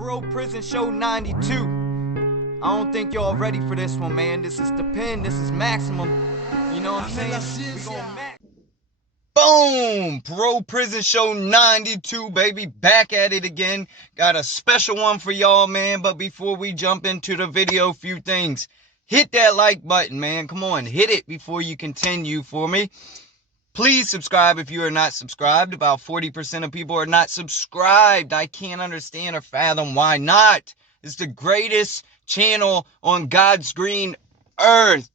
Parole Prison Show 92. I don't think y'all ready for this one, man. This is the pen, this is maximum. You know what I'm saying? We gon' max. Boom! Parole Prison Show 92, baby. Back at it again. Got a special one for y'all, man. But before we jump into the video, few things. Hit that like button, man. Come on, hit it before you continue for me. Please subscribe if you are not subscribed. About 40% of people are not subscribed. I can't understand or fathom why not. It's the greatest channel on God's green earth.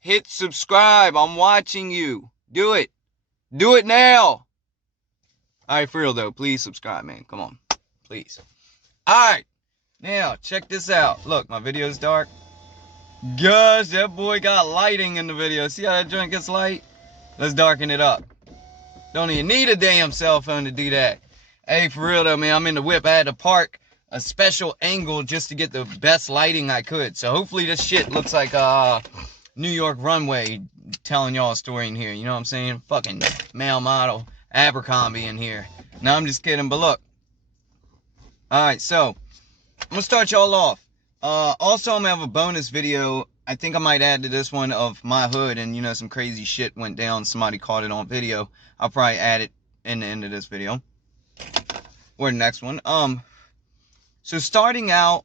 Hit subscribe. I'm watching you. Do it. Do it now. Alright, for real though. Please subscribe, man. Come on. Please. Alright. Now, check this out. Look, my video's dark. Gosh, that boy got lighting in the video. See how that joint gets light? Let's darken it up. Don't even need a damn cell phone to do that. Hey, for real though, man, I'm in the whip. I had to park a special angle just to get the best lighting I could. So hopefully this shit looks like New York runway telling y'all a story in here. You know what I'm saying? Fucking male model Abercrombie in here. No, I'm just kidding, but look. Alright, so I'm gonna start y'all off. Also, I'm gonna have a bonus video. I think I might add to this one of my hood, and you know, some crazy shit went down. Somebody caught it on video. I'll probably add it in the end of this video. Or the next one. So starting out,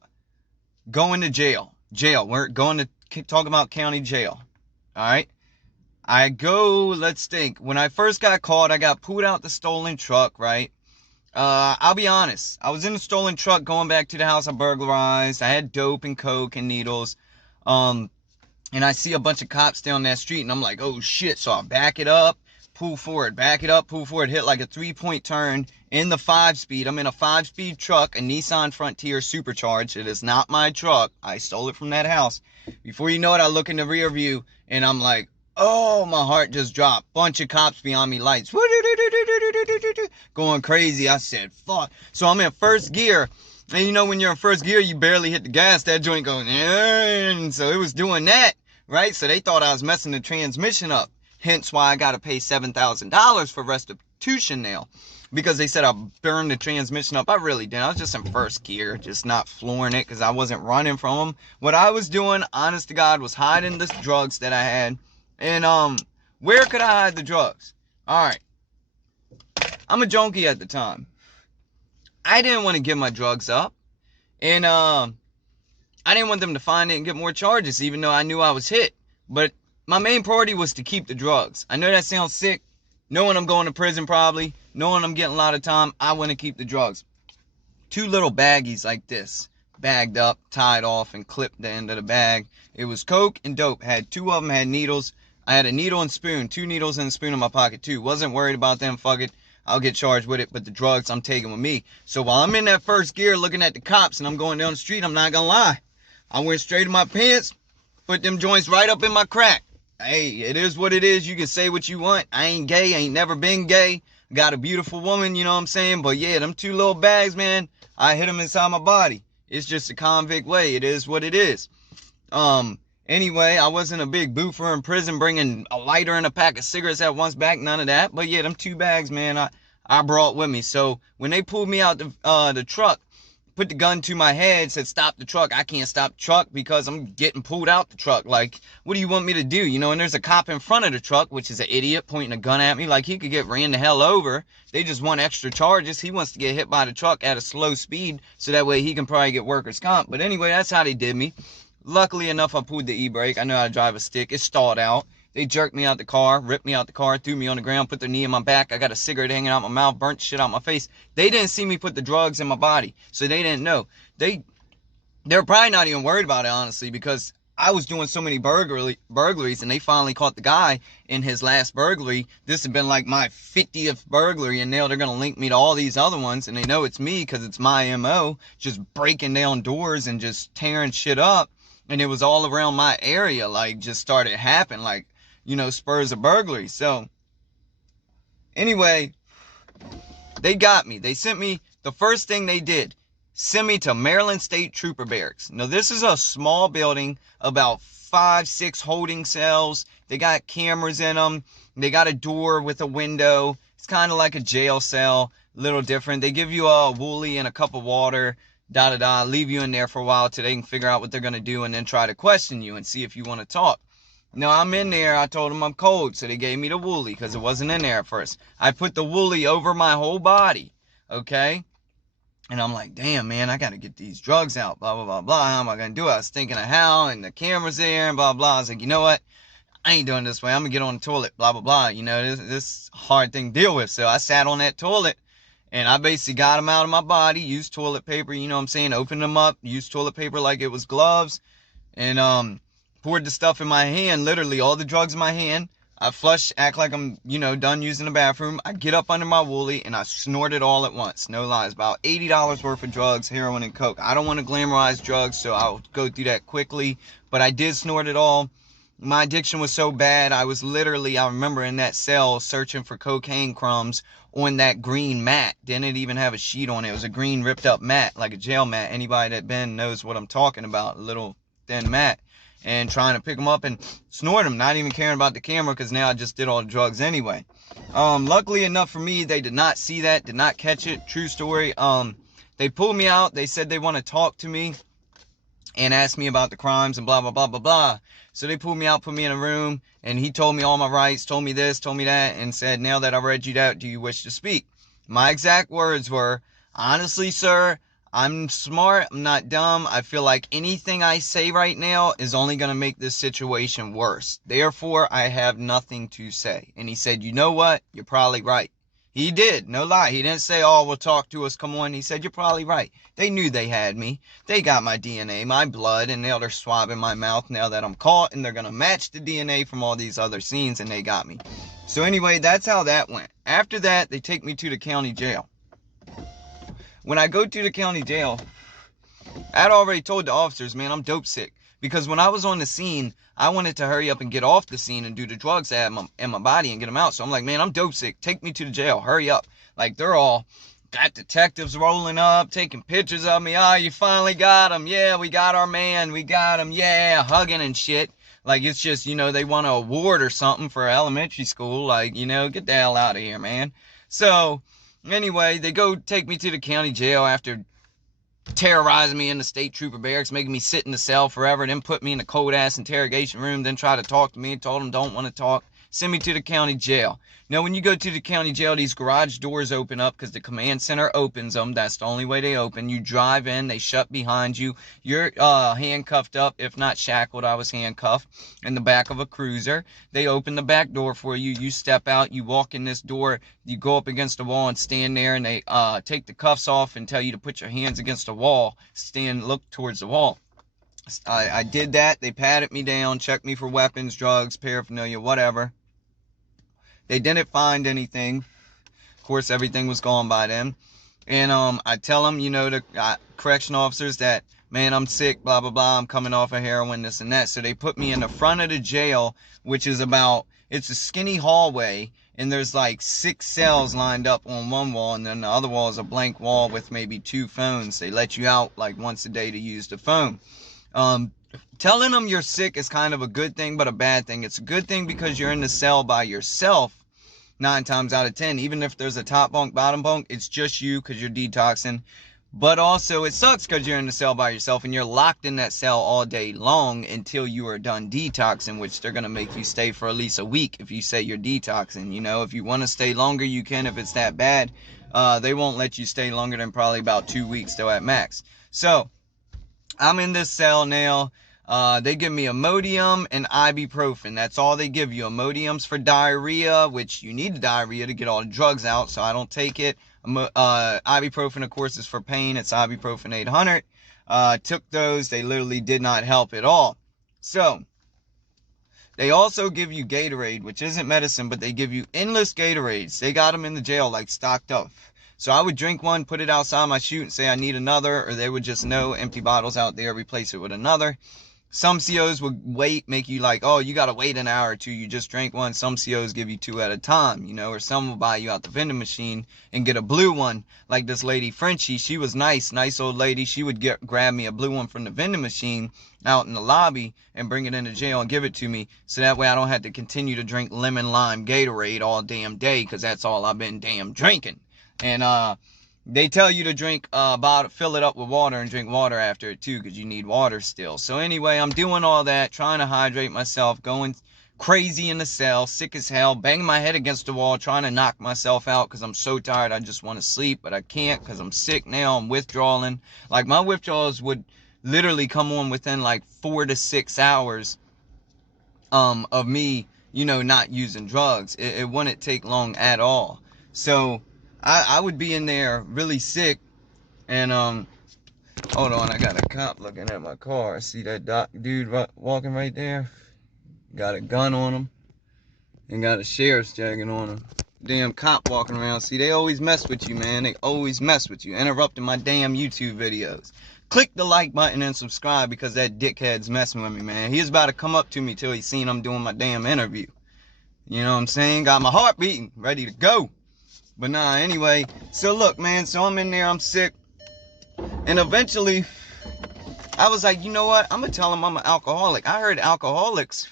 going to jail. We're going to talk about county jail. Alright? I go, let's think. When I first got caught, I got pulled out the stolen truck, right? I'll be honest. I was in a stolen truck going back to the house I burglarized. I had dope and coke and needles. And I see a bunch of cops down that street, and I'm like, oh shit. So I back it up, pull forward, back it up, pull forward, hit like a 3-point turn in the 5-speed. I'm in a 5-speed truck, a Nissan Frontier supercharged. It is not my truck. I stole it from that house. Before you know it, I look in the rear view, and I'm like, oh, my heart just dropped. Bunch of cops behind me, lights. Going crazy. I said, fuck. So I'm in first gear. And you know, when you're in first gear, you barely hit the gas. That joint going, and so it was doing that, right? So they thought I was messing the transmission up. Hence why I got to pay $7,000 for restitution now. Because they said I burned the transmission up. I really didn't. I was just in first gear, just not flooring it because I wasn't running from them. What I was doing, honest to God, was hiding the drugs that I had. And where could I hide the drugs? Alright. I'm a junkie at the time. I didn't want to give my drugs up. And I didn't want them to find it and get more charges, even though I knew I was hit. But my main priority was to keep the drugs. I know that sounds sick. Knowing I'm going to prison probably. Knowing I'm getting a lot of time. I want to keep the drugs. 2 little baggies like this. Bagged up, tied off, and clipped the end of the bag. It was coke and dope. Had 2 of them had needles. I had a needle and spoon. 2 needles and a spoon in my pocket too. Wasn't worried about them. Fuck it. I'll get charged with it, but the drugs I'm taking with me. So while I'm in that first gear looking at the cops and I'm going down the street, I'm not gonna lie. I went straight in my pants, put them joints right up in my crack. Hey, it is what it is. You can say what you want. I ain't gay, ain't never been gay. Got a beautiful woman, you know what I'm saying? But yeah, them 2 little bags, man, I hit them inside my body. It's just a convict way. It is what it is. Anyway, I wasn't a big boofer in prison bringing a lighter and a pack of cigarettes at once back, none of that. But yeah, them 2 bags, man, I brought with me. So when they pulled me out the truck, put the gun to my head, said stop the truck. I can't stop the truck because I'm getting pulled out the truck. Like, what do you want me to do? You know, and there's a cop in front of the truck, which is an idiot, pointing a gun at me. Like, he could get ran the hell over. They just want extra charges. He wants to get hit by the truck at a slow speed so that way he can probably get workers' comp. But anyway, that's how they did me. Luckily enough, I pulled the e-brake. I know how to drive a stick. It stalled out. They jerked me out the car, ripped me out the car, threw me on the ground, put their knee in my back. I got a cigarette hanging out my mouth, burnt shit out my face. They didn't see me put the drugs in my body, so they didn't know. They're probably not even worried about it, honestly, because I was doing so many burglaries, and they finally caught the guy in his last burglary. This had been like my 50th burglary, and now they're going to link me to all these other ones, and they know it's me because it's my MO, just breaking down doors and just tearing shit up. And it was all around my area, like, just started happening, like, you know, spurs of burglary. So, anyway, they got me. They sent me, the first thing they did, send me to Maryland State Trooper Barracks. Now, this is a small building, about 5-6 holding cells. They got cameras in them. They got a door with a window. It's kind of like a jail cell, little different. They give you a Wooly and a cup of water. da-da-da, leave you in there for a while till they can figure out what they're going to do and then try to question you and see if you want to talk. No, I'm in there. I told them I'm cold, so they gave me the woolly because it wasn't in there at first. I put the woolly over my whole body, okay? And I'm like, damn, man, I got to get these drugs out, blah, blah, blah, blah. How am I going to do it? I was thinking of how, and the camera's there, and blah, blah. I was like, you know what? I ain't doing this way. I'm going to get on the toilet, blah, blah, blah. You know, this hard thing to deal with. So I sat on that toilet, and I basically got them out of my body, used toilet paper, you know what I'm saying? Opened them up, used toilet paper like it was gloves, and poured the stuff in my hand, literally all the drugs in my hand. I flush, act like I'm, done using the bathroom. I get up under my woolly and I snort it all at once. No lies. About $80 worth of drugs, heroin and coke. I don't want to glamorize drugs, so I'll go through that quickly. But I did snort it all. My addiction was so bad, I was literally, I remember in that cell searching for cocaine crumbs on that green mat. Didn't even have a sheet on it. It was a green ripped up mat, like a jail mat. Anybody that been knows what I'm talking about. A little thin mat. And trying to pick them up and snort them, not even caring about the camera because now I just did all the drugs anyway. Luckily enough for me, they did not see that, did not catch it. True story. They pulled me out. They said they want to talk to me and ask me about the crimes and blah, blah, blah, blah, blah. So they pulled me out, put me in a room, and he told me all my rights, told me this, told me that, and said, now that I've read you that, do you wish to speak? My exact words were, honestly, sir, I'm smart, I'm not dumb. I feel like anything I say right now is only going to make this situation worse. Therefore, I have nothing to say. And he said, you know what? You're probably right. He did, no lie. He didn't say, oh, well, talk to us, come on. He said, you're probably right. They knew they had me. They got my DNA, my blood, and now they're swabbing my mouth now that I'm caught, and they're going to match the DNA from all these other scenes, and they got me. So anyway, that's how that went. After that, they take me to the county jail. When I go to the county jail, I had already told the officers, man, I'm dope sick. Because when I was on the scene, I wanted to hurry up and get off the scene and do the drugs I had in my body and get them out. So I'm like, man, I'm dope sick. Take me to the jail. Hurry up. Like, they're all got detectives rolling up, taking pictures of me. Oh, you finally got him. Yeah, we got our man. We got him. Yeah, hugging and shit. Like, it's just, they want an award or something for elementary school. Like, get the hell out of here, man. So anyway, they go take me to the county jail after terrorizing me in the state trooper barracks, making me sit in the cell forever, then put me in the cold ass interrogation room, then try to talk to me, told them don't want to talk, send me to the county jail. Now, when you go to the county jail, these garage doors open up because the command center opens them. That's the only way they open. You drive in, they shut behind you. You're handcuffed up, if not shackled. I was handcuffed in the back of a cruiser. They open the back door for you. You step out, you walk in this door, you go up against the wall and stand there, and they take the cuffs off and tell you to put your hands against the wall. Look towards the wall. I did that. They patted me down, checked me for weapons, drugs, paraphernalia, whatever. They didn't find anything. Of course, everything was gone by then. And I tell them, the correction officers that, man, I'm sick, blah, blah, blah. I'm coming off of heroin, this and that. So they put me in the front of the jail, which is it's a skinny hallway. And there's like 6 cells lined up on one wall. And then the other wall is a blank wall with maybe 2 phones. They let you out like once a day to use the phone. Telling them you're sick is kind of a good thing, but a bad thing. It's a good thing because you're in the cell by yourself 9 times out of 10. Even if there's a top bunk, bottom bunk, it's just you because you're detoxing. But also, it sucks because you're in the cell by yourself and you're locked in that cell all day long until you are done detoxing, which they're going to make you stay for at least a week if you say you're detoxing. If you want to stay longer, you can if it's that bad. They won't let you stay longer than probably about 2 weeks, though, at max. So, I'm in this cell now. They give me Imodium and ibuprofen. That's all they give you. Imodium's for diarrhea, which you need the diarrhea to get all the drugs out, so I don't take it. Ibuprofen, of course, is for pain. It's ibuprofen 800. Took those. They literally did not help at all. So, they also give you Gatorade, which isn't medicine, but they give you endless Gatorades. They got them in the jail, like, stocked up. So I would drink one, put it outside my chute and say I need another, or they would just know empty bottles out there, replace it with another. Some COs would make you like, oh, you got to wait an hour or two. You just drank one. Some COs give you 2 at a time, or some will buy you out the vending machine and get a blue one. Like this lady, Frenchie, she was nice old lady. She would grab me a blue one from the vending machine out in the lobby and bring it into jail and give it to me. So that way I don't have to continue to drink lemon lime Gatorade all damn day because that's all I've been damn drinking. And They tell you to drink fill it up with water and drink water after it too, because you need water still. So anyway, I'm doing all that, trying to hydrate myself, going crazy in the cell, sick as hell, banging my head against the wall, trying to knock myself out because I'm so tired. I just want to sleep, but I can't because I'm sick now. I'm withdrawing. Like, my withdrawals would literally come on within like 4 to 6 hours of me, not using drugs. It wouldn't take long at all. So I would be in there really sick, and hold on, I got a cop looking at my car. See that dude walking right there? Got a gun on him and got a sheriff's jacket on him. Damn cop walking around. See, they always mess with you, man. They always mess with you, interrupting my damn YouTube videos. Click the like button and subscribe, because that dickhead's messing with me, man. He's about to come up to me till he's seen I'm doing my damn interview. You know what I'm saying? Got my heart beating, ready to go. But nah, anyway. So look, man. So I'm in there. I'm sick. And eventually, I was like, you know what? I'm going to tell him I'm an alcoholic. I heard alcoholics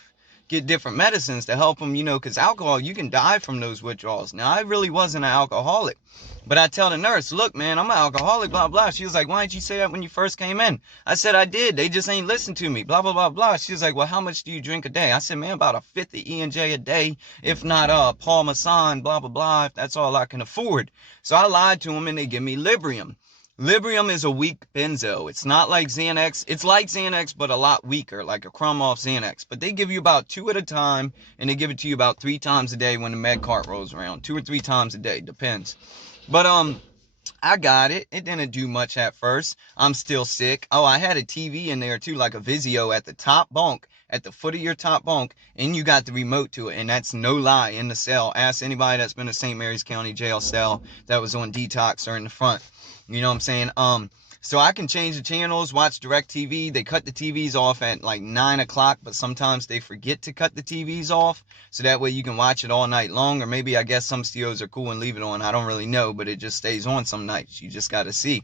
get different medicines to help them, because alcohol, you can die from those withdrawals. Now, I really wasn't an alcoholic. But I tell the nurse, look, man, I'm an alcoholic, blah, blah. She was like, why didn't you say that when you first came in? I said, I did. They just ain't listen to me, blah, blah, blah, blah. She was like, well, how much do you drink a day? I said, man, about a fifth of E&J a day, if not Parmesan, blah, blah, blah, if that's all I can afford. So I lied to them, and they give me Librium. Librium is a weak benzo. It's not like Xanax. It's like Xanax, but a lot weaker, like a crumb off Xanax. But they give you about 2 at a time, and they give it to you about 3 times a day when the med cart rolls around. 2 or 3 times a day, depends. But I got it. It didn't do much at first. I'm still sick. Oh, I had a TV in there too, like a Vizio at the top bunk, at the foot of your top bunk, and you got the remote to it, and that's no lie, in the cell. Ask anybody that's been to St. Mary's County Jail cell that was on detox or in the front. You know what I'm saying? So I can change the channels, watch DirecTV. They cut the TVs off at like 9 o'clock, but sometimes they forget to cut the TVs off. So that way you can watch it all night long. Or maybe I guess some studios are cool and leave it on. I don't really know, but it just stays on some nights. You just got to see.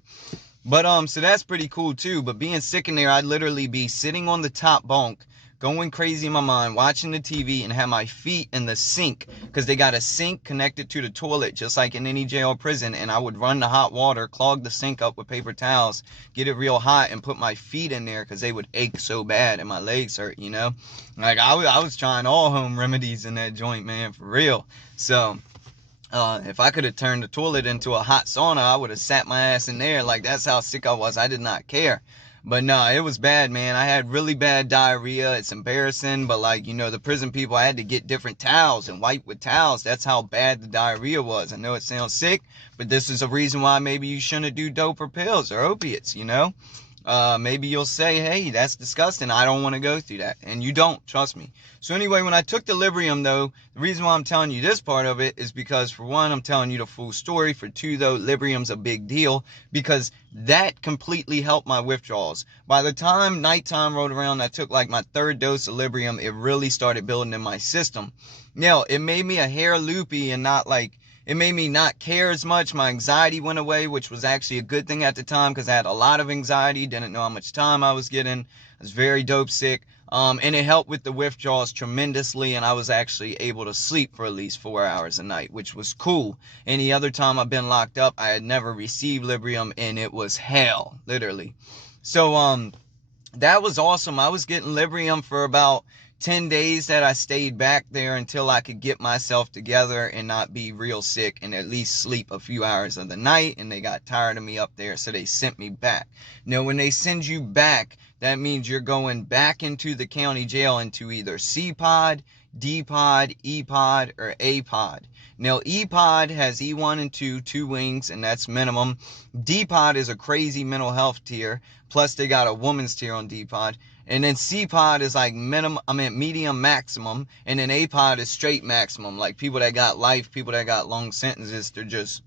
But so that's pretty cool too. But being sick in there, I'd literally be sitting on the top bunk, going crazy in my mind, watching the TV, and have my feet in the sink, because they got a sink connected to the toilet, just like in any jail or prison. And I would run the hot water, clog the sink up with paper towels, get it real hot, and put my feet in there, because they would ache so bad and my legs hurt, Like, I was trying all home remedies in that joint, man, for real. So if I could have turned the toilet into a hot sauna, I would have sat my ass in there. Like, that's how sick I was. I did not care. But no, it was bad, man. I had really bad diarrhea. It's embarrassing, but like, the prison people, I had to get different towels and wipe with towels. That's how bad the diarrhea was. I know it sounds sick, but this is a reason why maybe you shouldn't do dope or pills or opiates, Maybe you'll say, hey, that's disgusting. I don't want to go through that. And you don't, trust me. So anyway, when I took the Librium, though, the reason why I'm telling you this part of it is because, for one, I'm telling you the full story. For two, though, Librium's a big deal, because that completely helped my withdrawals. By the time nighttime rolled around, I took like my 3rd dose of Librium. It really started building in my system. Now, it made me a hair loopy and it made me not care as much. My anxiety went away, which was actually a good thing at the time, because I had a lot of anxiety, didn't know how much time I was getting. I was very dope sick. And it helped with the withdrawals tremendously, and I was actually able to sleep for at least 4 hours a night, which was cool. Any other time I've been locked up, I had never received Librium, and it was hell, literally. So, that was awesome. I was getting Librium for about 10 days that I stayed back there until I could get myself together and not be real sick and at least sleep a few hours of the night. And they got tired of me up there, so they sent me back. Now, when they send you back, that means you're going back into the county jail into either C-Pod, D-Pod, E-Pod, or A-Pod. Now, E-Pod has E1 and 2 wings, and that's minimum. D-Pod is a crazy mental health tier, plus they got a woman's tier on D-Pod. And then C-Pod is like medium maximum, and then A-Pod is straight maximum. Like, people that got life, people that got long sentences, they're just,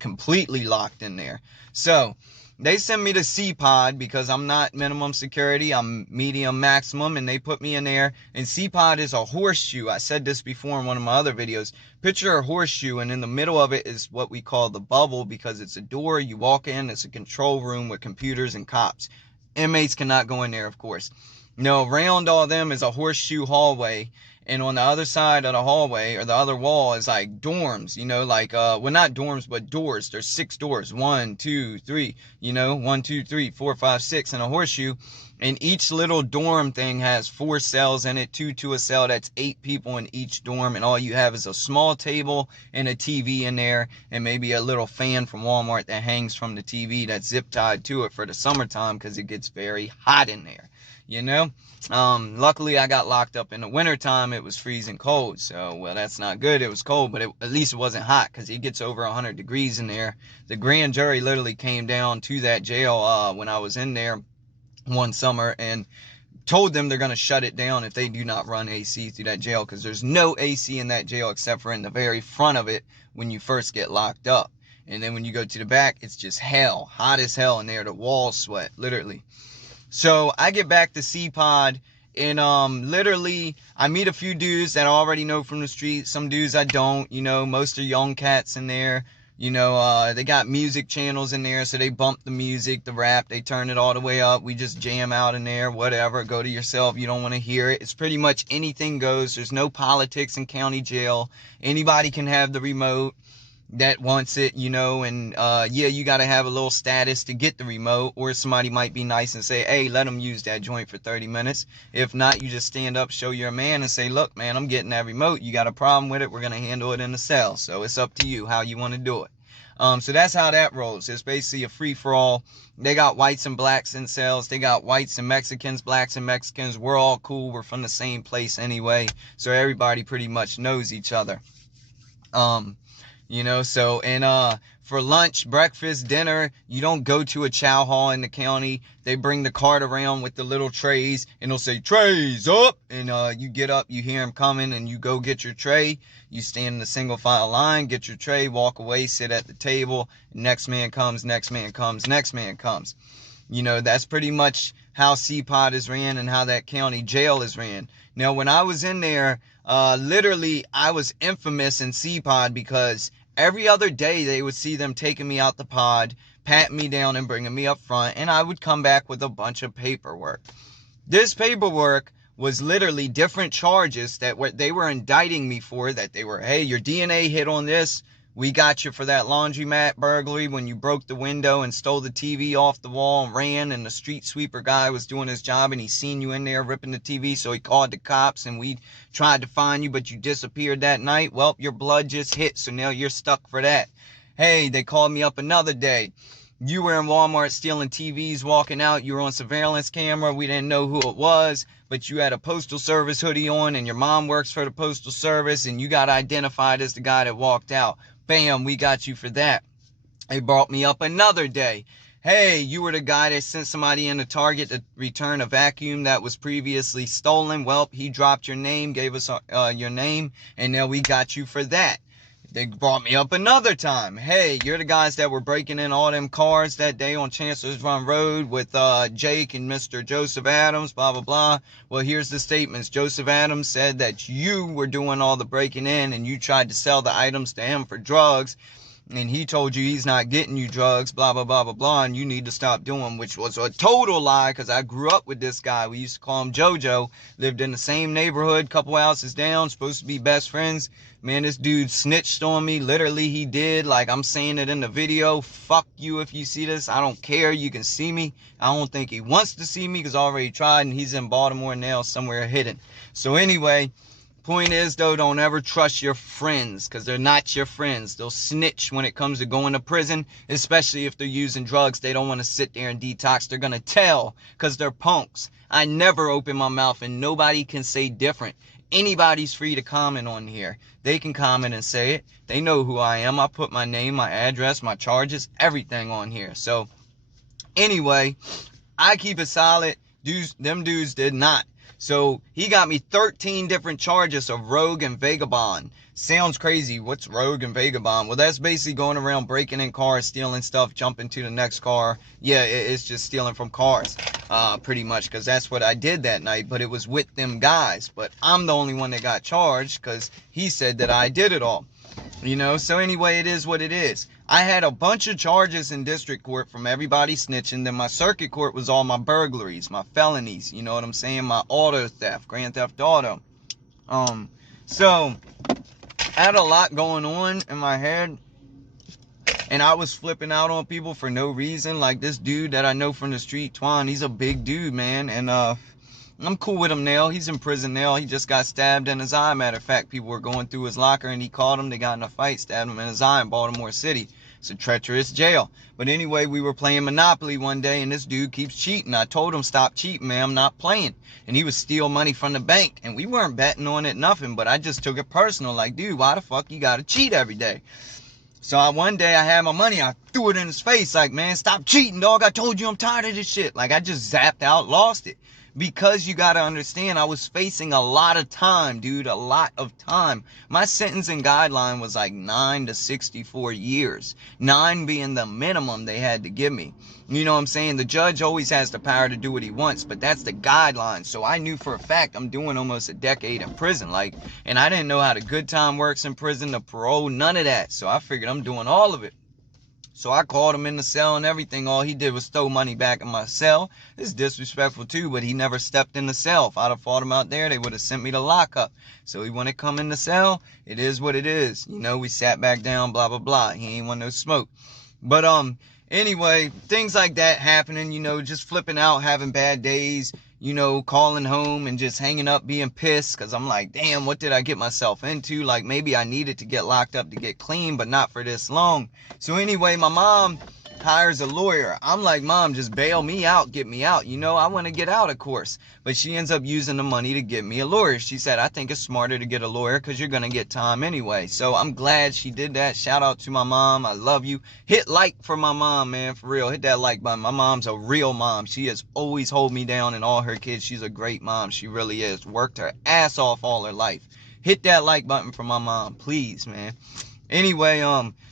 completely locked in there. So, they send me to C-Pod because I'm not minimum security, I'm medium maximum, and they put me in there. And C-Pod is a horseshoe. I said this before in one of my other videos. Picture a horseshoe, and in the middle of it is what we call the bubble, because it's a door you walk in, it's a control room with computers and cops. Inmates cannot go in there, of course. No, around all them is a horseshoe hallway, And on the other side of the hallway, or the other wall, is like dorms, you know, like, well, not dorms, but doors. There's 6 doors. 1, 2, 3, you know, 1, 2, 3, 4, 5, 6 in a horseshoe. And each little dorm thing has 4 cells in it, 2 to a cell. That's 8 people in each dorm. And all you have is a small table and a TV in there, and maybe a little fan from Walmart that hangs from the TV that's zip tied to it for the summertime, because it gets very hot in there, you know. Luckily I got locked up in the wintertime. It was freezing cold, so, well, that's not good. It was cold, but at least it wasn't hot, because it gets over 100 degrees in there. The grand jury literally came down to that jail when I was in there one summer, and told them they're going to shut it down if they do not run AC through that jail, because there's no AC in that jail except for in the very front of it when you first get locked up. And then when you go to the back, it's just hell, hot as hell in there. The walls sweat, literally. So I get back to C-Pod, and literally I meet a few dudes that I already know from the street. Some dudes I don't, you know, most are young cats in there. You know, they got music channels in there, so they bump the music, the rap, they turn it all the way up. We just jam out in there, whatever. Go to yourself, you don't want to hear it. It's pretty much anything goes. There's no politics in county jail. Anybody can have the remote that wants it, you know, and yeah, you got to have a little status to get the remote, or somebody might be nice and say, hey, let them use that joint for 30 minutes. If not, you just stand up, show your man, and say, look, man, I'm getting that remote. You got a problem with it, we're going to handle it in the cell. So it's up to you how you want to do it. So that's how that rolls. It's basically a free-for-all. They got whites and blacks in cells. They got whites and Mexicans, blacks and Mexicans. We're all cool. We're from the same place anyway, so everybody pretty much knows each other. You know, so, and for lunch, breakfast, dinner, you don't go to a chow hall in the county. They bring the cart around with the little trays, and they'll say, trays up, and you get up, you hear them coming, and you go get your tray. You stand in a single file line, get your tray, walk away, sit at the table. Next man comes, next man comes, next man comes. You know, that's pretty much how C-Pod is ran and how that county jail is ran. Now, when I was in there, literally, I was infamous in C-Pod, because every other day they would see them taking me out the pod, patting me down and bringing me up front, and I would come back with a bunch of paperwork. This paperwork was literally different charges that they were indicting me for, that they were, hey, your DNA hit on this. We got you for that laundromat burglary when you broke the window and stole the TV off the wall and ran, and the street sweeper guy was doing his job and he seen you in there ripping the TV, so he called the cops and we tried to find you, but you disappeared that night. Well, your blood just hit, so now you're stuck for that. Hey, they called me up another day. You were in Walmart stealing TVs, walking out. You were on surveillance camera. We didn't know who it was, but you had a Postal Service hoodie on, and your mom works for the Postal Service, and you got identified as the guy that walked out. Bam, we got you for that. They brought me up another day. Hey, you were the guy that sent somebody in to Target to return a vacuum that was previously stolen. Well, he dropped your name, gave us your name, and now we got you for that. They brought me up another time. Hey, you're the guys that were breaking in all them cars that day on Chancellor's Run Road with Jake and Mr. Joseph Adams, blah, blah, blah. Well, here's the statements. Joseph Adams said that you were doing all the breaking in and you tried to sell the items to him for drugs. And he told you he's not getting you drugs, blah, blah, blah, blah, blah, and you need to stop doing, which was a total lie, because I grew up with this guy. We used to call him JoJo, lived in the same neighborhood, couple houses down, supposed to be best friends. Man, this dude snitched on me. Literally, he did. Like, I'm saying it in the video. Fuck you if you see this. I don't care. You can see me. I don't think he wants to see me, because I already tried, and he's in Baltimore now, somewhere hidden. So anyway, point is, though, don't ever trust your friends, because they're not your friends. They'll snitch when it comes to going to prison, especially if they're using drugs. They don't want to sit there and detox. They're going to tell, because they're punks. I never open my mouth, and nobody can say different. Anybody's free to comment on here. They can comment and say it. They know who I am. I put my name, my address, my charges, everything on here. So anyway, I keep it solid. Them dudes did not. So he got me 13 different charges of rogue and vagabond. Sounds crazy. What's rogue and vagabond? Well, that's basically going around breaking in cars, stealing stuff, jumping to the next car. Yeah, it's just stealing from cars, pretty much, because that's what I did that night. But it was with them guys. But I'm the only one that got charged, because he said that I did it all. You know, so anyway, it is what it is. I had a bunch of charges in district court from everybody snitching. Then my circuit court was all my burglaries, my felonies, you know what I'm saying? My auto theft, grand theft auto. So I had a lot going on in my head, and I was flipping out on people for no reason. Like this dude that I know from the street, Twan, he's a big dude, man, and I'm cool with him now. He's in prison now. He just got stabbed in his eye. Matter of fact, people were going through his locker and he caught him. They got in a fight, stabbed him in his eye in Baltimore City. It's a treacherous jail. But anyway, we were playing Monopoly one day and this dude keeps cheating. I told him, stop cheating, man. I'm not playing. And he was steal money from the bank. And we weren't betting on it, nothing. But I just took it personal. Like, dude, why the fuck you gotta cheat every day? So one day I had my money, I threw it in his face like, man, stop cheating, dog. I told you I'm tired of this shit. Like, I just zapped out, lost it. Because you got to understand, I was facing a lot of time, dude, a lot of time. My sentencing guideline was like 9 to 64 years. 9 being the minimum they had to give me. You know what I'm saying? The judge always has the power to do what he wants, but that's the guideline. So I knew for a fact I'm doing almost a decade in prison. Like, and I didn't know how the good time works in prison, the parole, none of that. So I figured I'm doing all of it. So I called him in the cell and everything. All he did was throw money back in my cell. It's disrespectful too, but he never stepped in the cell. If I'd have fought him out there, they would have sent me to lockup. So he wouldn't come in the cell. It is what it is. You know, we sat back down, blah, blah, blah. He ain't want no smoke. But anyway, things like that happening, you know, just flipping out, having bad days, you know, calling home and just hanging up, being pissed, because I'm like, damn, what did I get myself into? Like, maybe I needed to get locked up to get clean, but not for this long. So anyway, my mom hires a lawyer. I'm like, Mom, just bail me out, get me out. You know, I want to get out, of course. But she ends up using the money to get me a lawyer. She said, I think it's smarter to get a lawyer because you're going to get time anyway. So I'm glad she did that. Shout out to my mom. I love you. Hit like for my mom, man, for real. Hit that like button. My mom's a real mom. She has always hold me down and all her kids. She's a great mom. She really is. Worked her ass off all her life. Hit that like button for my mom, please, man. Anyway,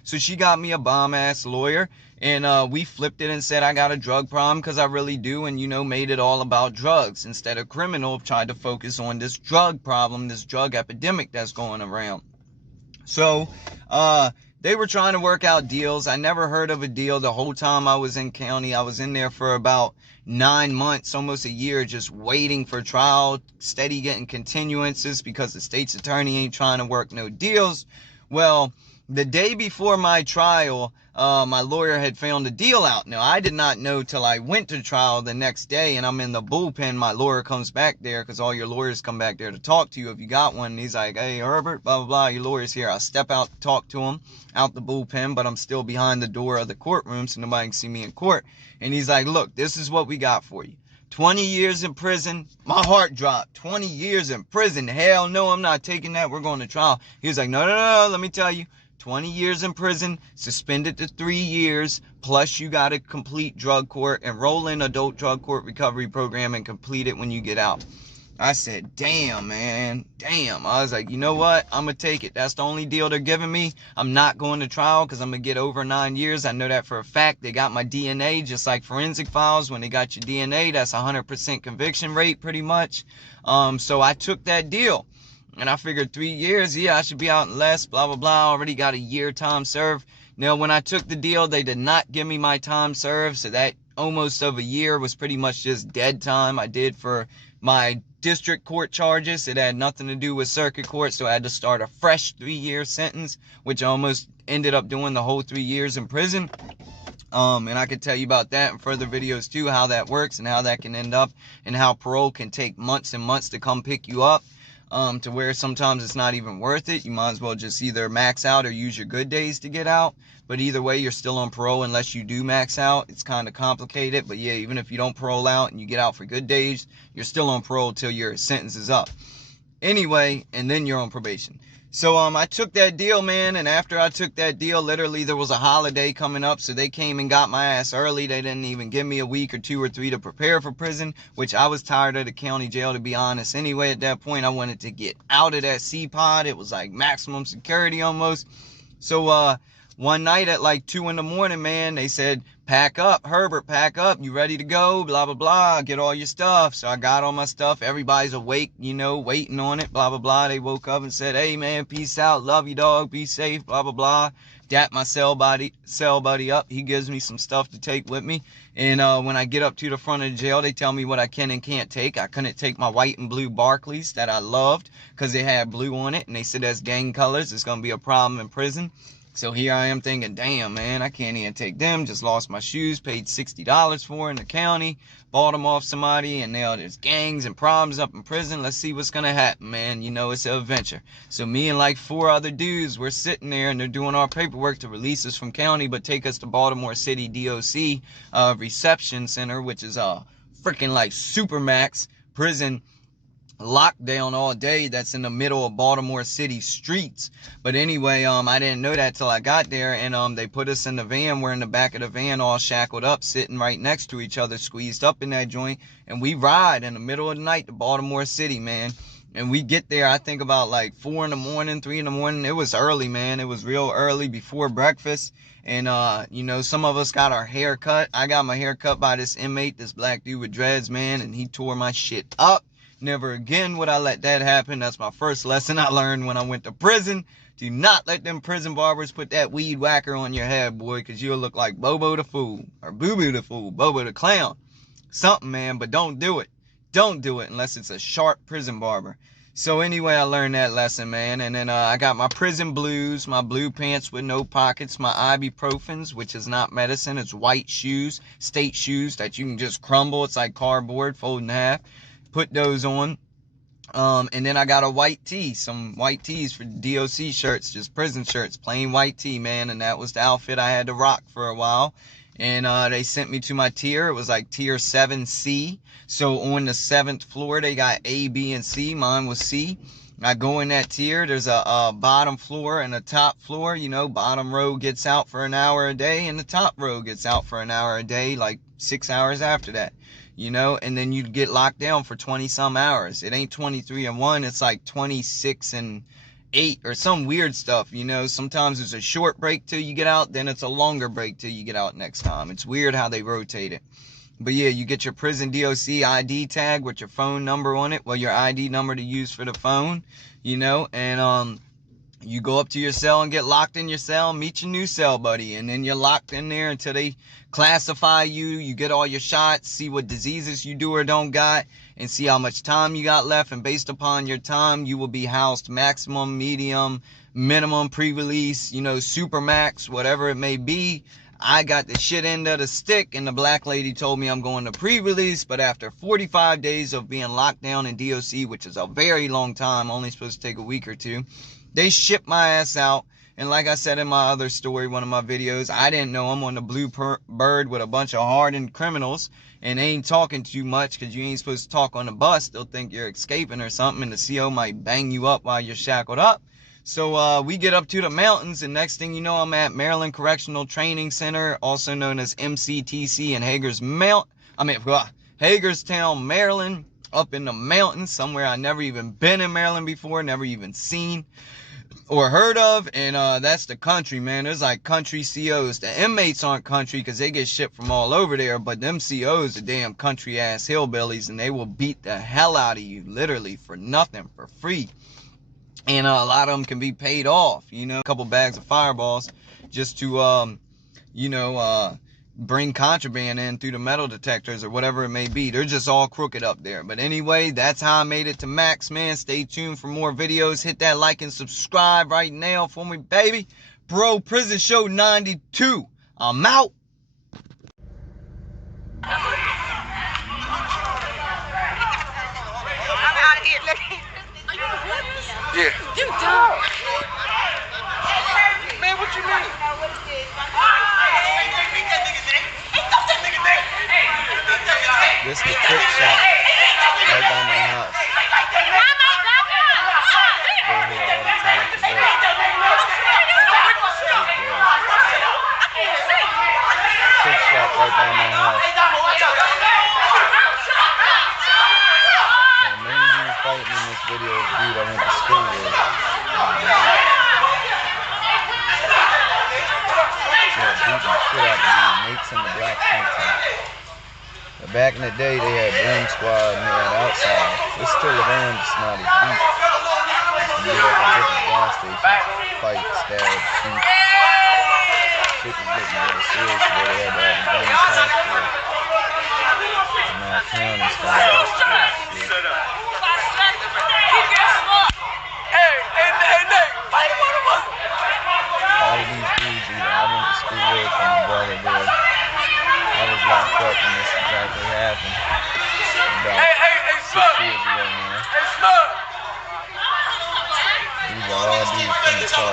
so she got me a bomb-ass lawyer, and we flipped it and said I got a drug problem, because I really do, and, you know, made it all about drugs. Instead of criminal, tried to focus on this drug problem, this drug epidemic that's going around. So, they were trying to work out deals. I never heard of a deal the whole time I was in county. I was in there for about 9 months, almost a year, just waiting for trial, steady getting continuances because the state's attorney ain't trying to work no deals. Well, the day before my trial, my lawyer had found a deal out. Now, I did not know till I went to trial the next day, and I'm in the bullpen. My lawyer comes back there, because all your lawyers come back there to talk to you if you got one. And he's like, hey, Herbert, blah, blah, blah, your lawyer's here. I step out to talk to him out the bullpen, but I'm still behind the door of the courtroom, so nobody can see me in court. And he's like, look, this is what we got for you. 20 years in prison. My heart dropped. 20 years in prison. Hell no, I'm not taking that. We're going to trial. He was like, no, let me tell you. 20 years in prison, suspended to 3 years, plus you got to complete drug court, enroll in adult drug court recovery program, and complete it when you get out. I said, damn, man, damn. I was like, you know what? I'm going to take it. That's the only deal they're giving me. I'm not going to trial because I'm going to get over 9 years. I know that for a fact. They got my DNA, just like forensic files. When they got your DNA, that's 100% conviction rate pretty much. So I took that deal. And I figured 3 years, yeah, I should be out in less, blah, blah, blah. Already got a year time served. Now, when I took the deal, they did not give me my time served. So that almost of a year was pretty much just dead time I did for my district court charges. It had nothing to do with circuit court. So I had to start a fresh 3-year sentence, which I almost ended up doing the whole 3 years in prison. And I could tell you about that in further videos too, how that works and how that can end up, and how parole can take months and months to come pick you up. To where sometimes it's not even worth it. You might as well just either max out or use your good days to get out. But either way, you're still on parole unless you do max out. It's kind of complicated. But yeah, even if you don't parole out and you get out for good days, you're still on parole till your sentence is up. Anyway, and then you're on probation. So I took that deal, man, and after I took that deal, literally there was a holiday coming up, so they came and got my ass early. They didn't even give me a week or 2 or 3 to prepare for prison, which I was tired of the county jail, to be honest. Anyway, at that point, I wanted to get out of that C-pod. It was like maximum security almost. So one night at like 2 in the morning, man, they said, pack up, Herbert, pack up. You ready to go? Blah, blah, blah. Get all your stuff. So I got all my stuff. Everybody's awake, you know, waiting on it. Blah, blah, blah. They woke up and said, hey, man, peace out. Love you, dog. Be safe. Blah, blah, blah. dap my cell buddy up. He gives me some stuff to take with me. And when I get up to the front of the jail, they tell me what I can and can't take. I couldn't take my white and blue Barclays that I loved because they had blue on it. And they said that's gang colors. It's going to be a problem in prison. So here I am thinking, damn, man, I can't even take them. Just lost my shoes, paid $60 for in the county, bought them off somebody, and now there's gangs and problems up in prison. Let's see what's going to happen, man. You know, it's an adventure. So me and like 4 other dudes, we're sitting there, and they're doing our paperwork to release us from county, but take us to Baltimore City DOC reception center, which is a freaking like Supermax prison lockdown all day that's in the middle of Baltimore City streets. But anyway, I didn't know that till I got there, and they put us in the van. We're in the back of the van all shackled up, sitting right next to each other, squeezed up in that joint, and we ride in the middle of the night to Baltimore City, man. And we get there, I think about like 4 in the morning, 3 in the morning. It was early, man. It was real early before breakfast. And, you know, some of us got our hair cut. I got my hair cut by this inmate, this black dude with dreads, man, and he tore my shit up. Never again would I let that happen. That's my first lesson I learned when I went to prison. Do not let them prison barbers put that weed whacker on your head, boy, because you'll look like Bobo the Fool, or Boo Boo the Fool, Bobo the Clown. Something, man, but don't do it. Don't do it unless it's a sharp prison barber. So anyway, I learned that lesson, man. And then I got my prison blues, my blue pants with no pockets, my ibuprofens, which is not medicine. It's white shoes, state shoes that you can just crumble. It's like cardboard, fold in half. Put those on. And then I got a white tee, some white tees for DOC shirts, just prison shirts, plain white tee, man. And that was the outfit I had to rock for a while. And they sent me to my tier. It was like tier 7C. So on the 7th floor, they got A, B, and C. Mine was C. I go in that tier. There's a bottom floor and a top floor. You know, bottom row gets out for an hour a day, and the top row gets out for an hour a day, like 6 hours after that. You know, and then you get locked down for 20 some hours. It ain't 23 and 1. It's like 26 and 8 or some weird stuff. You know, sometimes it's a short break till you get out, then it's a longer break till you get out next time. It's weird how they rotate it. But yeah, you get your prison DOC ID tag with your phone number on it. Well, your ID number to use for the phone, you know, and you go up to your cell and get locked in your cell, meet your new cell buddy, and then you're locked in there until they classify you. You get all your shots, see what diseases you do or don't got, and see how much time you got left. And based upon your time, you will be housed maximum, medium, minimum, pre-release, you know, super max, whatever it may be. I got the shit end of the stick, and the black lady told me I'm going to pre-release, but after 45 days of being locked down in DOC, which is a very long time, only supposed to take a week or two, they shipped my ass out. And like I said in my other story, one of my videos, I didn't know I'm on the blue bird with a bunch of hardened criminals, and they ain't talking too much because you ain't supposed to talk on the bus. They'll think you're escaping or something, and the CO might bang you up while you're shackled up. So we get up to the mountains, and next thing you know, I'm at Maryland Correctional Training Center, also known as MCTC in Hagerstown, Maryland, up in the mountains, somewhere I never even been in Maryland before, never even seen or heard of. And that's the country, man. There's like country COs. The inmates aren't country because they get shipped from all over there, but them COs are damn country ass hillbillies, and they will beat the hell out of you literally for nothing, for free. And a lot of them can be paid off, you know, a couple bags of fireballs just to bring contraband in through the metal detectors or whatever it may be. They're just all crooked up there. But anyway, that's how I made it to max, man. Stay tuned for more videos. Hit that like and subscribe right now for me, baby. Bro, Prison Show 92. I'm out. I'm out of here. Yeah. You dumb. Man, what you mean? This is the trick shop right by my house. Go here all the time for work. Trick shop right by my house. The main dude fighting in this video is the dude I went to school with. Yeah, beating the shit out of me, mates in the black tank top. But back in the day, they had Boom Squad and they had outside. It's still around, just not as deep. You can get up at different gas stations, fight, stab, shoot. shit was getting really serious where they had to have a gang task force in our county started investigating shit. A lot of these dudes either I went to school with and my brother did. I was locked up when this exactly happened. About 6 years ago now. These are all dudes from the car.